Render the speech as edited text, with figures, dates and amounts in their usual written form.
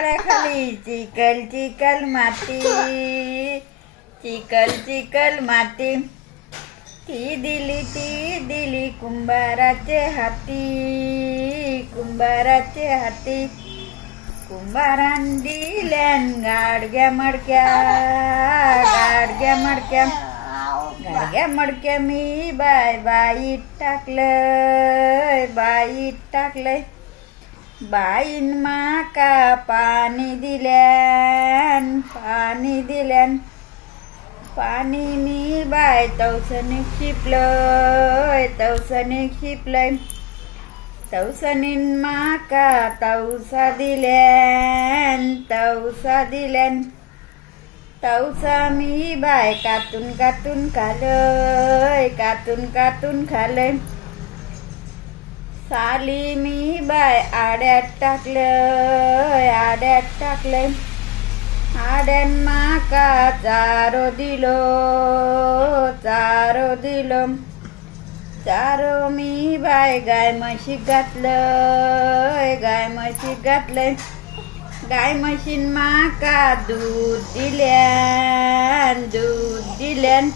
फळ्याखाली चिकल चिकल माती, चिकल चिकल माती. ती दिली कुंभाराचे हाती, कुंभाराचे हाती. कुंभारान दिल्यान गाडग्या मडक्या, गाडग्या मडक्या. गाडग्या मडक्या मी बाईत टाकलंय, बाईत टाकलंय. बाईन माका पाणी दिल्यान, पाणी दिल्यान. पाणी मी बाय तवसने शिपलय, तवसने शिपलय. तवसनीन माका तवसा दिल्यान, तवसा दिल्यान. तवसा मी बाय कातून कातून खालय, कातून कातून खालय. साली मी बाय आड्यात टाकलंय, आड्यात टाकलंय. आड्यान माका चारो दिलो, चारो दिलो. चारो मी बाय गाय म्हशीक घातलंय, गाय म्हशीक घातलंय. गाय म्हशीन माका दूध दिल्यान, दूध दिल्यान.